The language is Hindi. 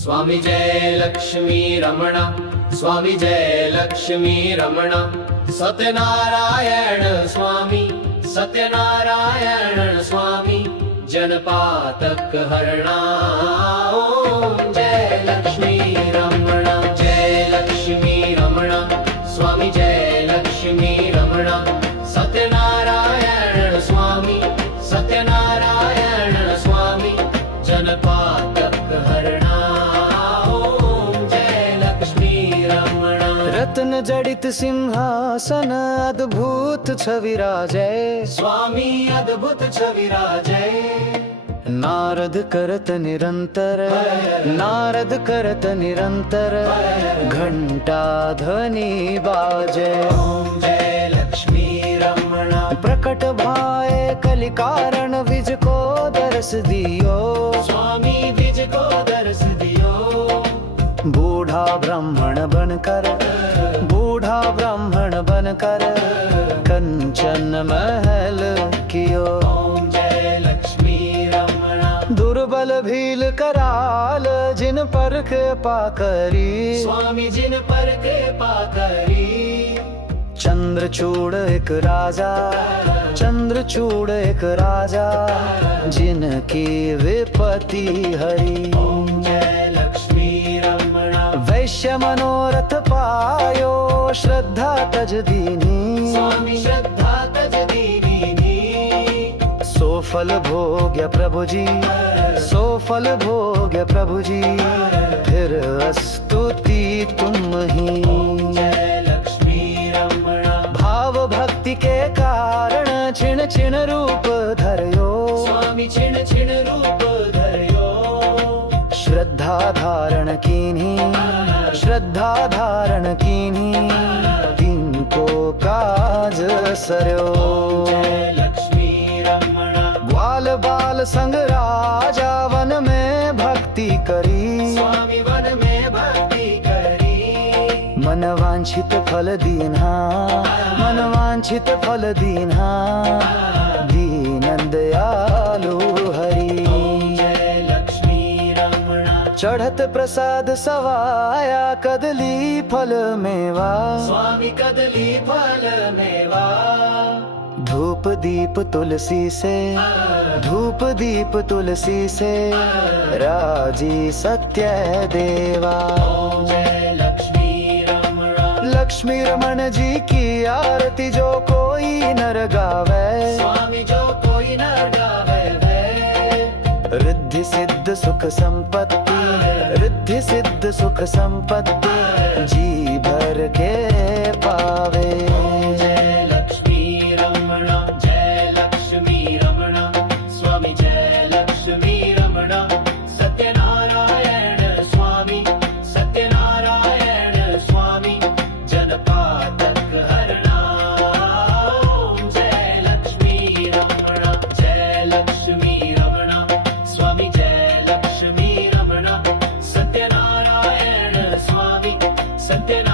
स्वामी जय लक्ष्मी रमण, स्वामी जय लक्ष्मी रमण। सत्यनारायण स्वामी, सत्यनारायण स्वामी, जनपातक हरणा। ओम जय लक्ष्मी रमण, जय लक्ष्मी रमण, स्वामी जय लक्ष्मी रमण। सत्यनारायण स्वामी, सत्यनारायण स्वामी, जनपातक हरणा। ओम जय लक्ष्मी रमण। रत्न जडित सिंहासन अद्भुत छविराजय, स्वामी अद्भुत छविराजय। नारद करत निरंतर, नारद करत निरंतर, घंटा ध्वनि बाजे। ओम जय लक्ष्मी रमण। प्रकट भाए कलि कारण विज को दर्श दियो, स्वामी विज को दर्श दियो। बूढ़ा ब्राह्मण बनकर, बूढ़ा ब्राह्मण बनकर, कंचन महल कियो। ओम जय लक्ष्मी रमण। दुर्बल भील कराल जिन पर कृपा करी, स्वामी जिन पर कृपा करी। चंद्रचूड़ एक राजा, चंद्रचूड़ एक राजा, जिनकी विपत्ति हरी। ओम जय लक्ष्मी रमण। वैश्य मनोरथ पायो, श्रद्धा तज दीनी, स्वामी श्रद्धा तज दीनी। सो फल भोग्य प्रभु जी, सो फल भोग्य प्रभु जी, फिर स्तुति तुम ही। जय लक्ष्मी रमण। भाव भक्ति के कारण छिण छिण रूप धर्यो, स्वामी छिण छिण रूप धर्यो। श्रद्धा धारण कीन्ही, श्रद्धा धारण कीन्ही, तिनको काज सरयो। जय लक्ष्मी रमण। ग्वाल बाल संग राजा वन में भक्ति करी, स्वामी वन में भक्ति करी। मन वांछित फल दीन्हा, मन वांछित फल दीन्हा, दीन दयालु हरि। ओम जय लक्ष्मी रमण। चढ़त प्रसाद सवाया कदली फल मेवा, स्वामी कदली फल मेवा। धूप दीप तुलसी से, धूप दीप तुलसी से, राजी सत्य देवा। ओम जय लक्ष्मी रमण। लक्ष्मी रमण जी की आरती जो कोई नर गावे, स्वामी जो कोई न गावे वे। रिद्धि सिद्ध सुख संपत्ति, रिद्धि सिद्ध सुख संपत्ति, जी भर के पावे। ओम जय लक्ष्मी रमण, जय लक्ष्मी रमण, स्वामी जय लक्ष्मी रमण। सत्यनारायण स्वामी, सत्यनारायण स्वामी, जनपातक हरणा। ओम जय लक्ष्मी रमण, जय लक्ष्मी रमण, स्वामी जय लक्ष्मी रमण। सत्यनारायण स्वामी, सत्यनारायण